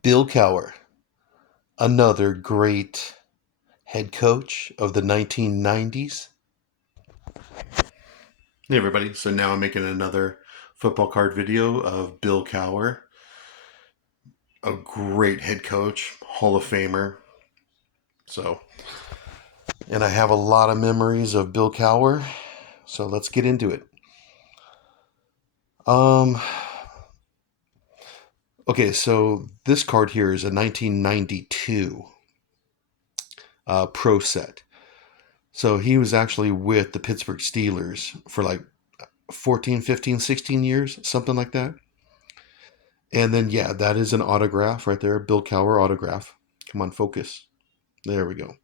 Bill Cowher, another great head coach of the 1990s. Hey everybody, so now I'm making another football card video of Bill Cowher, a great head coach, Hall of Famer. And I have a lot of memories of Bill Cowher, so let's get into it. Um, okay, so this card here is a 1992 pro set. So he was actually with the Pittsburgh Steelers for like 14, 15, 16 years, something like that. And then, yeah, that is an autograph right there, Bill Cowher autograph. Come on, focus. There we go.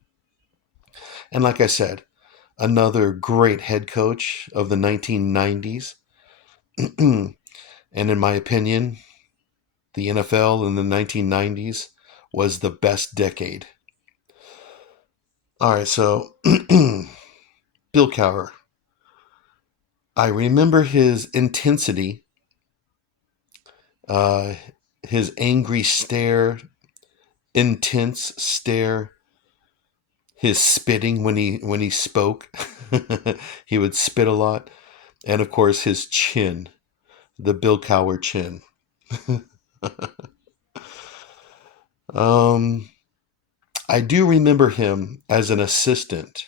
And like I said, another great head coach of the 1990s. And in my opinion, the NFL in the 1990s was the best decade. All right, so Bill Cowher. I remember his intensity, uh, his angry stare, intense stare, his spitting when he spoke. He would spit a lot, and of course his chin, the Bill Cowher chin. um, I do remember him as an assistant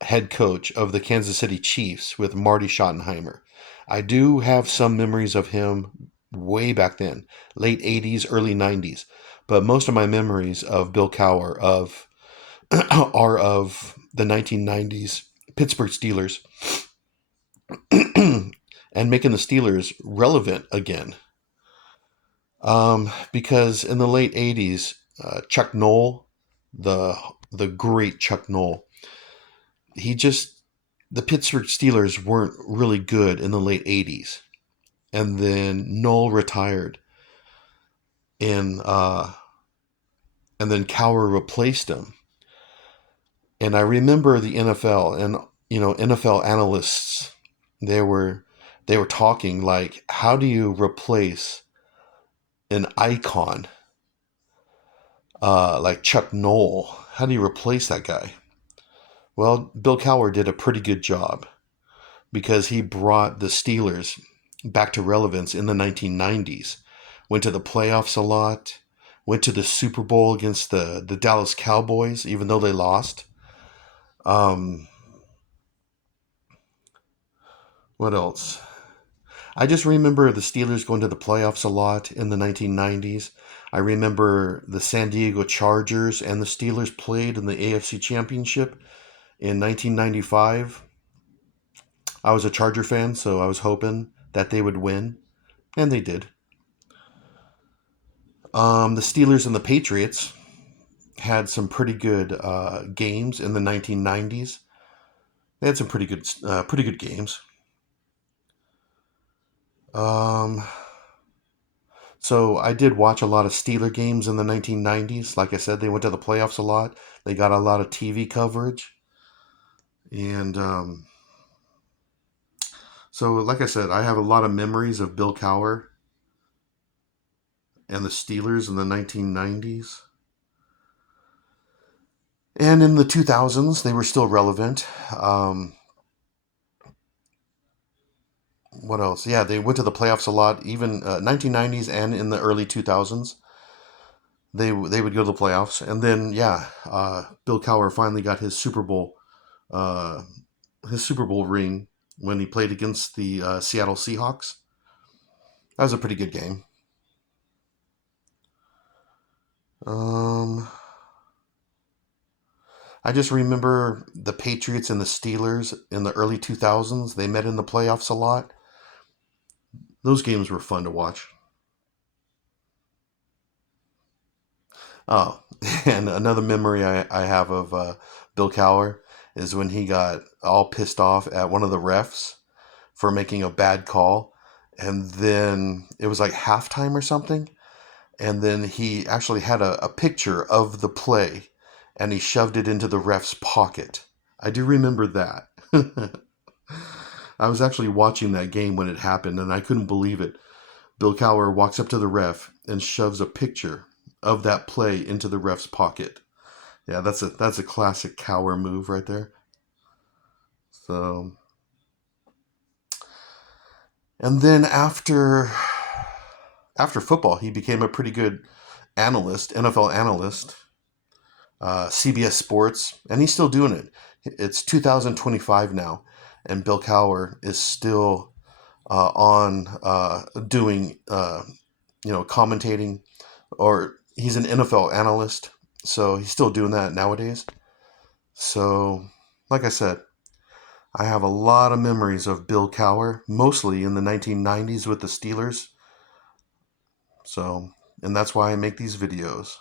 head coach of the Kansas City Chiefs with Marty Schottenheimer. I do have some memories of him way back then, late 80s, early 90s. But most of my memories of Bill Cowher are of the 1990s Pittsburgh Steelers and making the Steelers relevant again. Because in the late 80s, Chuck Noll, the the great Chuck Noll, he just the Pittsburgh Steelers weren't really good in the late 80s. And then Noll retired and and then Cowher replaced him. And I remember the NFL and NFL analysts, they were they were talking like, how do you replace an icon like Chuck Noll? How do you replace that guy? Well, Bill Cowher did a pretty good job because he brought the Steelers back to relevance in the 1990s. Went to the playoffs a lot, went to the Super Bowl against the Dallas Cowboys, even though they lost. Um, what else? I just remember the Steelers going to the playoffs a lot in the 1990s. I remember the San Diego Chargers and the Steelers played in the AFC Championship in 1995. I was a Charger fan, so I was hoping that they would win, and they did. The Steelers and the Patriots had some pretty good games in the 1990s. They had some pretty good games. Um, so I did watch a lot of Steeler games in the 1990s. Like I said, they went to the playoffs a lot. They got a lot of TV coverage, and so like I said, I have a lot of memories of Bill Cowher and the Steelers in the 1990s. And in the 2000s, they were still relevant. What else? Yeah, they went to the playoffs a lot, even 1990s and in the early 2000s. They would go to the playoffs, and then yeah, Bill Cowher finally got uh, his Super Bowl ring when he played against the Seattle Seahawks. That was a pretty good game. Um, I just remember the Patriots and the Steelers in the early 2000s. They met in the playoffs a lot. Those games were fun to watch. Oh, and another memory I have of Bill Cowher is when he got all pissed off at one of the refs for making a bad call. And then it was like halftime or something. And then he actually had a picture of the play and he shoved it into the ref's pocket. I do remember that. I was actually watching that game when it happened and I couldn't believe it. Bill Cowher walks up to the ref and shoves a picture of that play into the ref's pocket. Yeah, that's a classic Cowher move right there. So, and then after football, he became a pretty good analyst, NFL analyst, CBS Sports, and he's still doing it. It's 2025 now, and Bill Cowher is still on doing, commentating, or he's an NFL analyst, so he's still doing that nowadays. So, like I said, I have a lot of memories of Bill Cowher, mostly in the 1990s with the Steelers. So, and that's why I make these videos.